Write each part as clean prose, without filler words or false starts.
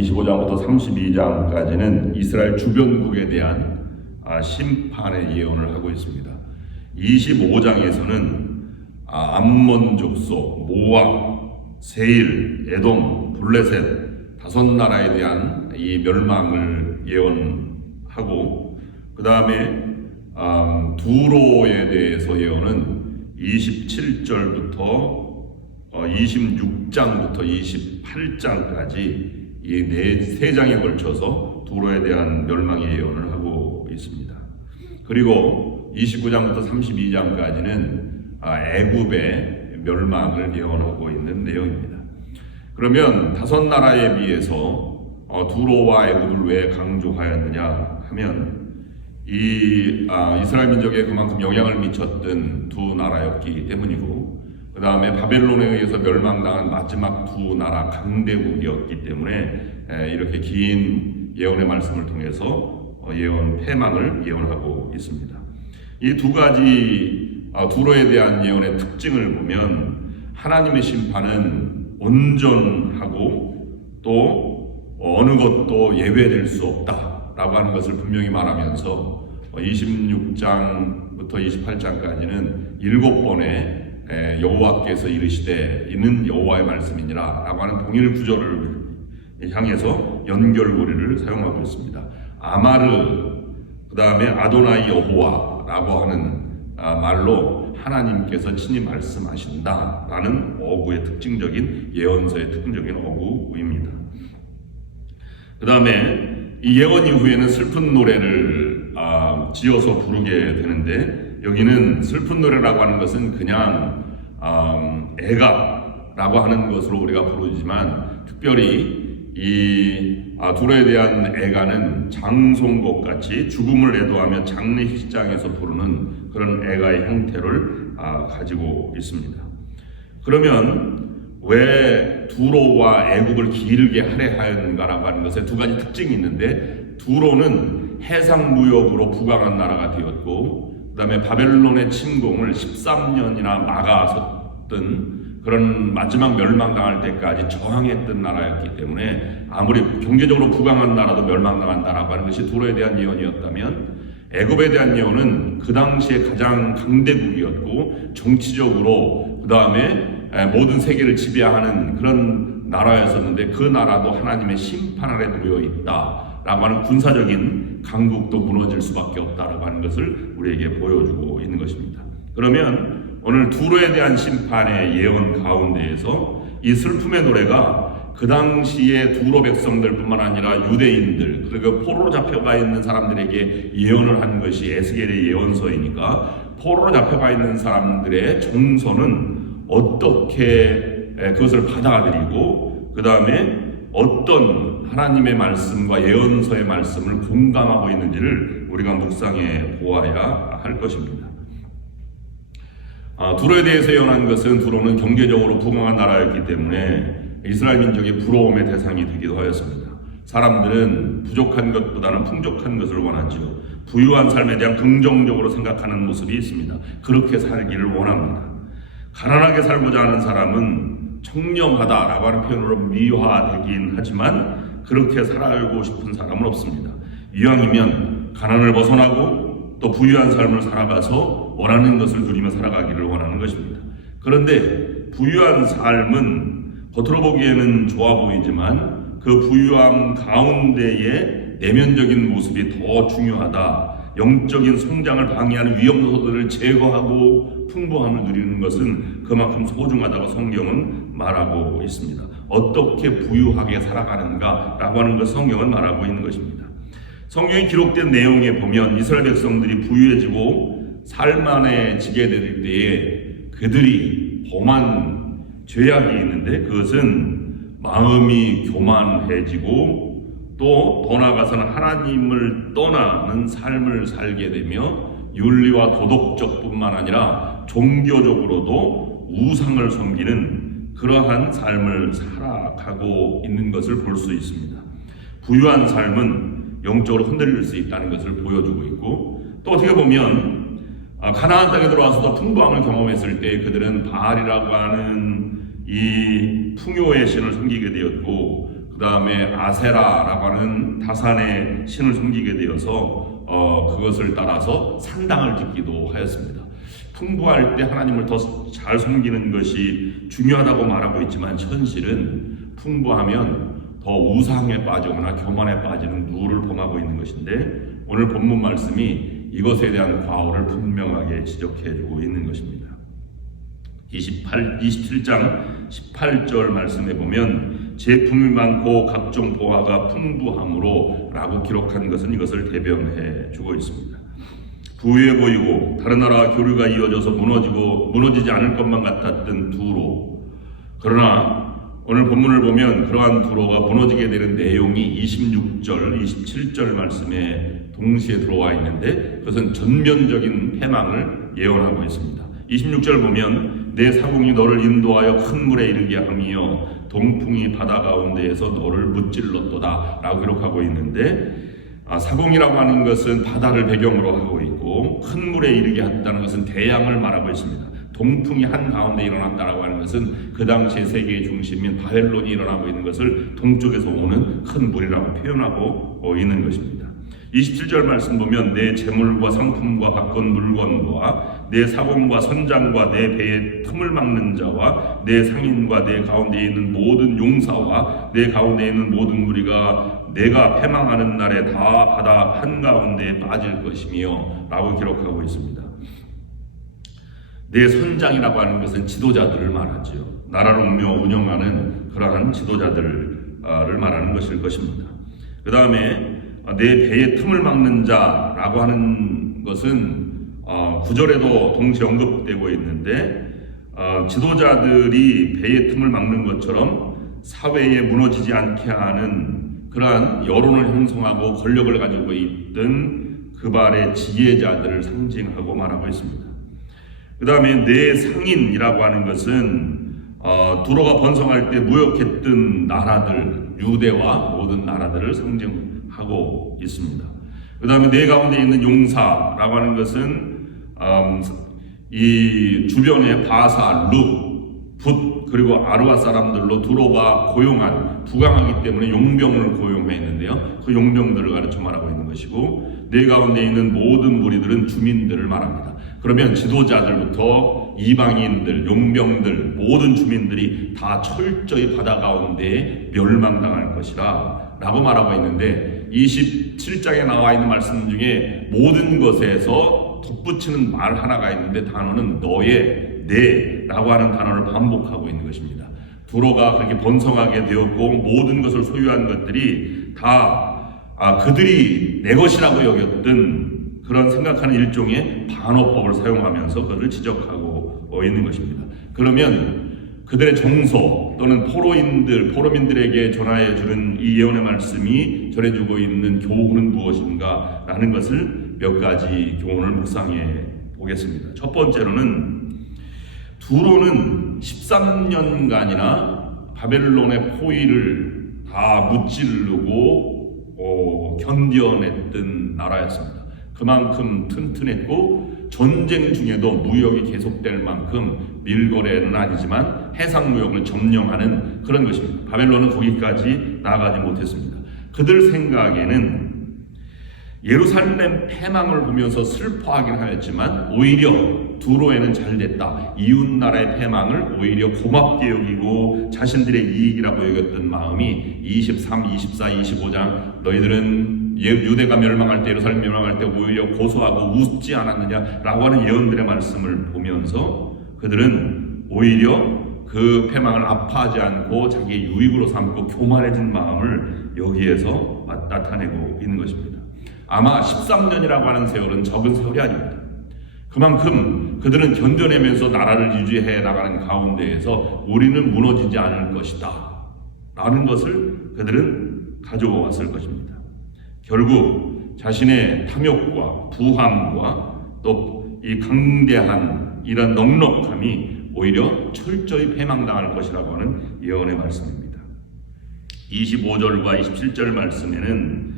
25장부터 32장까지는 이스라엘 주변국에 대한 심판의 예언을 하고 있습니다. 25장에서는 암몬 족속, 모압, 세일, 에돔, 블레셋 다섯 나라에 대한 이 멸망을 예언하고, 그 다음에 두로에 대해서 예언은 27절부터 26장부터 28장까지 이 세 장에 걸쳐서 두로에 대한 멸망의 예언을 하고 있습니다. 그리고 29장부터 32장까지는 애굽의 멸망을 예언하고 있는 내용입니다. 그러면 다섯 나라에 비해서 두로와 애굽을 왜 강조하였느냐 하면 이스라엘 민족에 그만큼 영향을 미쳤던 두 나라였기 때문이고, 그 다음에 바벨론에 의해서 멸망당한 마지막 두 나라 강대국이었기 때문에 이렇게 긴 예언의 말씀을 통해서 패망을 예언하고 있습니다. 이 두 가지 두로에 대한 예언의 특징을 보면 하나님의 심판은 온전하고 또 어느 것도 예외될 수 없다라고 하는 것을 분명히 말하면서 26장부터 28장까지는 7번의 여호와께서 이르시되 이는 여호와의 말씀이니라 라고 하는 동일 구절을 향해서 연결고리를 사용하고 있습니다. 아마르, 그 다음에 아도나이 여호와라고 하는 말로 하나님께서 친히 말씀하신다라는 어구의 특징적인, 예언서의 특징적인 어구입니다. 그 다음에 이 예언 이후에는 슬픈 노래를 지어서 부르게 되는데, 여기는 슬픈 노래라고 하는 것은 그냥 애가라고 하는 것으로 우리가 부르지만, 특별히 이 두로에 대한 애가는 장송곡 같이 죽음을 애도하며 장례식장에서 부르는 그런 애가의 형태를 가지고 있습니다. 그러면 왜 두로와 애굽을 기르게 할애하였는가라고 하는 것에 두 가지 특징이 있는데, 두로는 해상무역으로 부강한 나라가 되었고, 그 다음에 바벨론의 침공을 13년이나 막아섰던 그런 마지막 멸망당할 때까지 저항했던 나라였기 때문에 아무리 경제적으로 부강한 나라도 멸망당한 나라고 하는 것이 두로에 대한 예언이었다면, 애굽에 대한 예언은 그 당시에 가장 강대국이었고 정치적으로 그 다음에 모든 세계를 지배하는 그런 나라였었는데, 그 나라도 하나님의 심판 아래 놓여 있다라고 하는 군사적인 강국도 무너질 수밖에 없다라고 하는 것을 우리에게 보여주고 있는 것입니다. 그러면 오늘 두로에 대한 심판의 예언 가운데에서 이 슬픔의 노래가 그 당시에 두로 백성들뿐만 아니라 유대인들, 그리고 포로로 잡혀가 있는 사람들에게 예언을 한 것이 에스겔의 예언서이니까, 포로로 잡혀가 있는 사람들의 정서는 어떻게 그것을 받아들이고, 그 다음에 어떤 하나님의 말씀과 예언서의 말씀을 공감하고 있는지를 우리가 묵상해 보아야 할 것입니다. 두로에 대해서 예언한 것은, 두로는 경제적으로 부강한 나라였기 때문에 이스라엘 민족이 부러움의 대상이 되기도 하였습니다. 사람들은 부족한 것보다는 풍족한 것을 원하지요. 부유한 삶에 대한 긍정적으로 생각하는 모습이 있습니다. 그렇게 살기를 원합니다. 가난하게 살고자 하는 사람은 청렴하다라고 하는 표현으로 미화되긴 하지만 그렇게 살고 싶은 사람은 없습니다. 이왕이면 가난을 벗어나고 또 부유한 삶을 살아가서 원하는 것을 누리며 살아가기를 원하는 것입니다. 그런데 부유한 삶은 겉으로 보기에는 좋아 보이지만 그 부유함 가운데의 내면적인 모습이 더 중요하다. 영적인 성장을 방해하는 위험 요소들을 제거하고 풍부함을 누리는 것은 그만큼 소중하다고 성경은 말하고 있습니다. 어떻게 부유하게 살아가는가라고 하는 것 성경은 말하고 있는 것입니다. 성경에 기록된 내용에 보면 이스라엘 백성들이 부유해지고 살만해지게 될 때에 그들이 범한 죄악이 있는데, 그것은 마음이 교만해지고 또 더 나아가서는 하나님을 떠나는 삶을 살게 되며 윤리와 도덕적뿐만 아니라 종교적으로도 우상을 섬기는 그러한 삶을 살아가고 있는 것을 볼 수 있습니다. 부유한 삶은 영적으로 흔들릴 수 있다는 것을 보여주고 있고, 또 어떻게 보면 가나안 땅에 들어와서도 풍부함을 경험했을 때 그들은 바알이라고 하는 이 풍요의 신을 섬기게 되었고, 그 다음에 아세라라고 하는 다산의 신을 섬기게 되어서 그것을 따라서 산당을 짓기도 하였습니다. 풍부할 때 하나님을 더 잘 섬기는 것이 중요하다고 말하고 있지만 현실은 풍부하면 더 우상에 빠지거나 교만에 빠지는 누를 범하고 있는 것인데, 오늘 본문 말씀이 이것에 대한 과오를 분명하게 지적해주고 있는 것입니다. 27장 18절 말씀에 보면 제품이 많고 각종 보화가 풍부함으로 라고 기록한 것은 이것을 대변해 주고 있습니다. 부유해 보이고 다른 나라와 교류가 이어져서 무너지지 않을 것만 같았던 두로, 그러나 오늘 본문을 보면 그러한 두로가 무너지게 되는 내용이 26절, 27절 말씀에 동시에 들어와 있는데 그것은 전면적인 패망을 예언하고 있습니다. 26절 보면 내 사공이 너를 인도하여 큰 물에 이르게 하며 동풍이 바다 가운데에서 너를 무찔렀도다 라고 기록하고 있는데, 사공이라고 하는 것은 바다를 배경으로 하고 있고 큰 물에 이르게 했다는 것은 대양을 말하고 있습니다. 동풍이 한가운데 일어났다라고 하는 것은 그 당시의 세계의 중심인 바벨론이 일어나고 있는 것을 동쪽에서 오는 큰 물이라고 표현하고 있는 것입니다. 27절 말씀 보면 내 재물과 상품과 바꾼 물건과 내 사공과 선장과 내 배의 틈을 막는 자와 내 상인과 내 가운데 있는 모든 용사와 내 가운데 있는 모든 무리가 내가 패망하는 날에 다 바다 한가운데에 빠질 것이며 라고 기록하고 있습니다. 내 선장이라고 하는 것은 지도자들을 말하죠. 나라를 운영하는 그러한 지도자들을 말하는 것일 것입니다. 그 다음에 내 배의 틈을 막는 자라고 하는 것은 9절에도 동시에 언급되고 있는데, 지도자들이 배의 틈을 막는 것처럼 사회에 무너지지 않게 하는 그러한 여론을 형성하고 권력을 가지고 있던 그발의 지혜자들을 상징하고 말하고 있습니다. 그 다음에 내 상인이라고 하는 것은 두로가 번성할 때 무역했던 나라들, 유대와 모든 나라들을 상징하고 있습니다. 그 다음에 내 가운데 있는 용사라고 하는 것은 이 주변의 바사, 룩, 붓 그리고 아르와 사람들로 두로가 고용한, 부강하기 때문에 용병을 고용했는데요, 그 용병들을 가르쳐 말하고 있는 것이고, 내 가운데 있는 모든 무리들은 주민들을 말합니다. 그러면 지도자들부터 이방인들, 용병들, 모든 주민들이 다 철저히 바다 가운데에 멸망당할 것이라 라고 말하고 있는데, 27장에 나와 있는 말씀 중에 모든 것에서 덧붙이는 말 하나가 있는데 단어는 너의, 내 라고 하는 단어를 반복하고 있는 것입니다. 두로가 그렇게 번성하게 되었고 모든 것을 소유한 것들이 다 그들이 내 것이라고 여겼던 그런 생각하는 일종의 반어법을 사용하면서 그들을 지적하고 있는 것입니다. 그러면 그들의 정서 또는 포로민들에게 전하여 주는 이 예언의 말씀이 전해주고 있는 교훈은 무엇인가 라는 것을 몇 가지 교훈을 묵상해 보겠습니다. 첫 번째로는 두로는 13년간이나 바벨론의 포위를 다 무찌르고 견뎌냈던 나라였습니다. 그만큼 튼튼했고 전쟁 중에도 무역이 계속될 만큼 밀거래는 아니지만 해상 무역을 점령하는 그런 것입니다. 바벨론은 거기까지 나아가지 못했습니다. 그들 생각에는 예루살렘 패망을 보면서 슬퍼하긴 하였지만 오히려 두로에는 잘 됐다. 이웃나라의 패망을 오히려 고맙게 여기고 자신들의 이익이라고 여겼던 마음이 23, 24, 25장 너희들은 유대가 멸망할 때, 예루살렘 멸망할 때 오히려 고소하고 웃지 않았느냐라고 하는 예언들의 말씀을 보면서 그들은 오히려 그 패망을 아파하지 않고 자기의 유익으로 삼고 교만해진 마음을 여기에서 나타내고 있는 것입니다. 아마 13년이라고 하는 세월은 적은 세월이 아닙니다. 그만큼 그들은 견뎌내면서 나라를 유지해 나가는 가운데에서 우리는 무너지지 않을 것이다 라는 것을 그들은 가지고 왔을 것입니다. 결국 자신의 탐욕과 부함과 또 이 강대한 이런 넉넉함이 오히려 철저히 패망당할 것이라고 하는 예언의 말씀입니다. 25절과 27절 말씀에는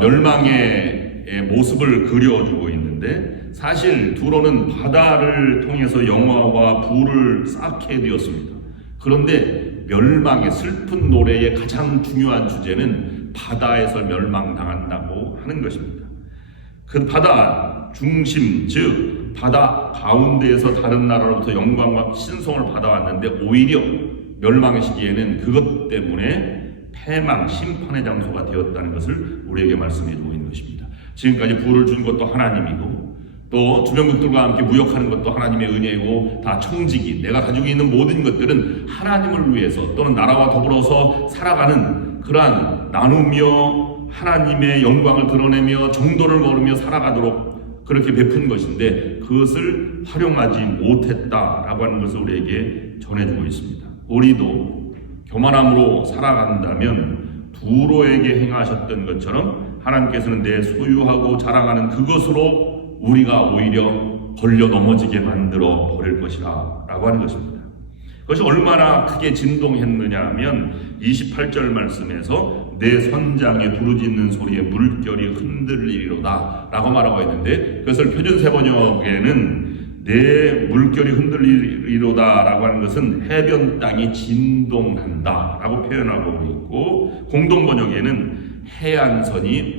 멸망의 모습을 그려주고 있는데, 사실 두로는 바다를 통해서 영화와 불을 쌓게 되었습니다. 그런데 멸망의 슬픈 노래의 가장 중요한 주제는 바다에서 멸망당한다고 하는 것입니다. 그 바다 중심, 즉 바다 가운데에서 다른 나라로부터 영광과 신성을 받아왔는데 오히려 멸망의 시기에는 그것 때문에 패망, 심판의 장소가 되었다는 것을 우리에게 말씀해주고 있는 것입니다. 지금까지 부를 준 것도 하나님이고 또 주변국들과 함께 무역하는 것도 하나님의 은혜이고 다 청지기, 내가 가지고 있는 모든 것들은 하나님을 위해서 또는 나라와 더불어서 살아가는 그러한 나누며 하나님의 영광을 드러내며 정도를 걸으며 살아가도록 그렇게 베푼 것인데 그것을 활용하지 못했다라고 하는 것을 우리에게 전해주고 있습니다. 우리도 교만함으로 살아간다면 두로에게 행하셨던 것처럼 하나님께서는 내 소유하고 자랑하는 그것으로 우리가 오히려 걸려 넘어지게 만들어 버릴 것이라 라고 하는 것입니다. 그것이 얼마나 크게 진동했느냐 하면 28절 말씀에서 내 선장에 부르짖는 소리에 물결이 흔들리리로다 라고 말하고 있는데 그것을 표준세 번역에는 내 물결이 흔들리리로다 라고 하는 것은 해변 땅이 진동한다 라고 표현하고 있고 공동번역에는 해안선이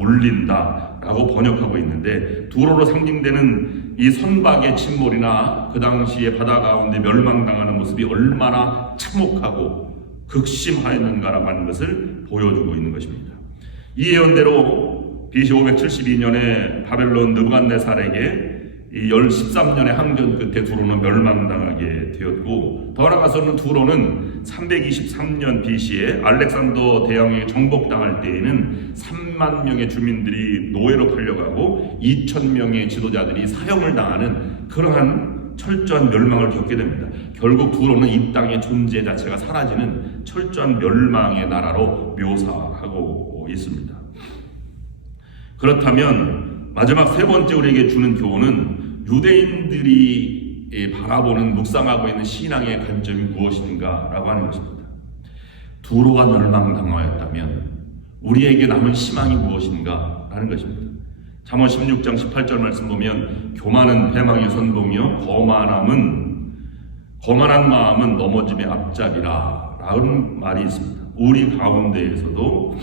울린다 라고 번역하고 있는데 두로로 상징되는 이 선박의 침몰이나 그 당시에 바다 가운데 멸망당하는 모습이 얼마나 참혹하고 극심하였는가라고 하는 것을 보여주고 있는 것입니다. 이 예언대로 BC 572년에 바벨론 느부갓네살에게 이 13년의 항전 끝에 두로는 멸망당하게 되었고 더 나아가서는 두로는 323년 BC에 알렉산더 대왕에게 정복당할 때에는 3만 명의 주민들이 노예로 팔려가고 2,000명의 지도자들이 사형을 당하는 그러한 철저한 멸망을 겪게 됩니다. 결국 두로는 이 땅의 존재 자체가 사라지는 철저한 멸망의 나라로 묘사하고 있습니다. 그렇다면 마지막 세 번째 우리에게 주는 교훈은 유대인들이 바라보는 묵상하고 있는 신앙의 관점이 무엇인가 라고 하는 것입니다. 두로가 멸망당하였다면 우리에게 남은 희망이 무엇인가 라는 것입니다. 잠언 16장 18절 말씀 보면 교만은 패망의 선봉이요 거만한 마음은 넘어짐의 앞잡이라 라는 말이 있습니다. 우리 가운데에서도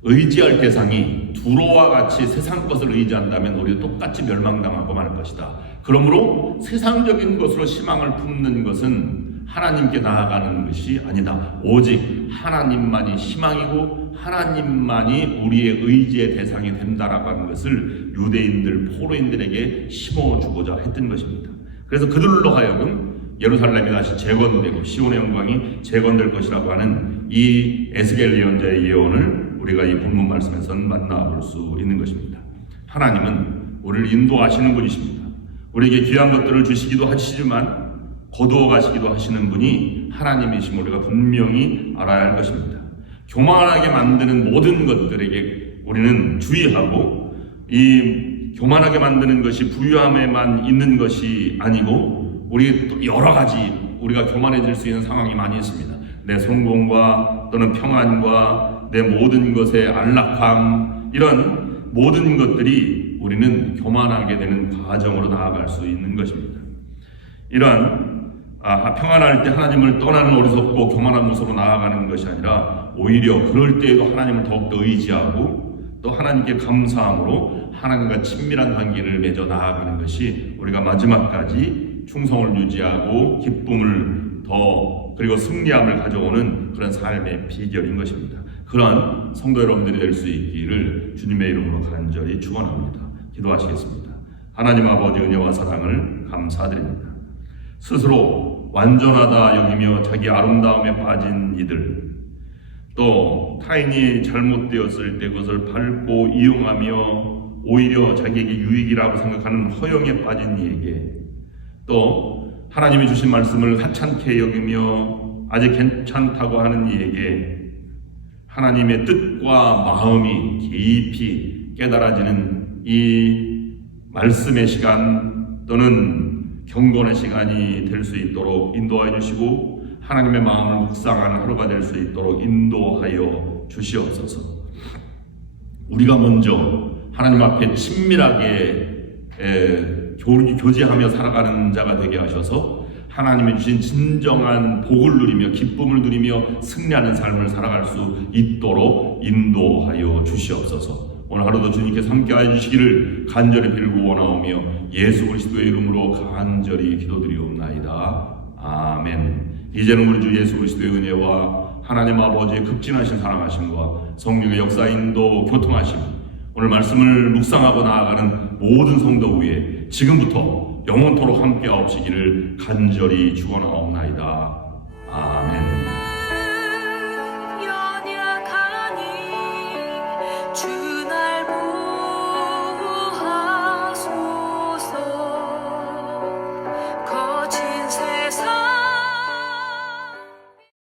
의지할 대상이 두로와 같이 세상 것을 의지한다면 우리도 똑같이 멸망당하고 말 것이다. 그러므로 세상적인 것으로 희망을 품는 것은 하나님께 나아가는 것이 아니다. 오직 하나님만이 희망이고 하나님만이 우리의 의지의 대상이 된다라고 하는 것을 유대인들, 포로인들에게 심어주고자 했던 것입니다. 그래서 그들로 하여금 예루살렘이 다시 재건되고 시온의 영광이 재건될 것이라고 하는 이 에스겔 예언자의 예언을 우리가 이 본문 말씀에서는 만나볼 수 있는 것입니다. 하나님은 우리를 인도하시는 분이십니다. 우리에게 귀한 것들을 주시기도 하시지만 거두어 가시기도 하시는 분이 하나님이심을 우리가 분명히 알아야 할 것입니다. 교만하게 만드는 모든 것들에게 우리는 주의하고 이 교만하게 만드는 것이 부유함에만 있는 것이 아니고 우리 또 여러 가지 우리가 교만해질 수 있는 상황이 많이 있습니다. 내 성공과 또는 평안과 내 모든 것의 안락함 이런 모든 것들이 우리는 교만하게 되는 과정으로 나아갈 수 있는 것입니다. 이러한 평안할 때 하나님을 떠나는 어리석고 교만한 모습으로 나아가는 것이 아니라 오히려 그럴 때에도 하나님을 더욱더 의지하고 또 하나님께 감사함으로 하나님과 친밀한 관계를 맺어 나아가는 것이 우리가 마지막까지 충성을 유지하고 기쁨을 더 그리고 승리함을 가져오는 그런 삶의 비결인 것입니다. 그러한 성도 여러분들이 될 수 있기를 주님의 이름으로 간절히 축원합니다. 기도하시겠습니다. 하나님 아버지 은혜와 사랑을 감사드립니다. 스스로 완전하다 여기며 자기 아름다움에 빠진 이들, 또 타인이 잘못되었을 때 그것을 밟고 이용하며 오히려 자기에게 유익이라고 생각하는 허영에 빠진 이에게, 또 하나님이 주신 말씀을 하찮게 여기며 아직 괜찮다고 하는 이에게 하나님의 뜻과 마음이 깊이 깨달아지는 이 말씀의 시간 또는 경건의 시간이 될 수 있도록 인도하여 주시고 하나님의 마음을 묵상하는 하루가 될 수 있도록 인도하여 주시옵소서. 우리가 먼저 하나님 앞에 친밀하게 교제하며 살아가는 자가 되게 하셔서 하나님이 주신 진정한 복을 누리며 기쁨을 누리며 승리하는 삶을 살아갈 수 있도록 인도하여 주시옵소서. 오늘 하루도 주님께서 함께하여 주시기를 간절히 빌고 원하오며 예수 그리스도의 이름으로 간절히 기도드리옵나이다. 아멘. 이제는 우리 주 예수 그리스도의 은혜와 하나님 아버지의 극진하신 사랑하심과 성령의 역사인도 교통하심, 오늘 말씀을 묵상하고 나아가는 모든 성도 위에 지금부터 영원토록 함께하옵시기를 간절히 축원하옵나이다. 아멘.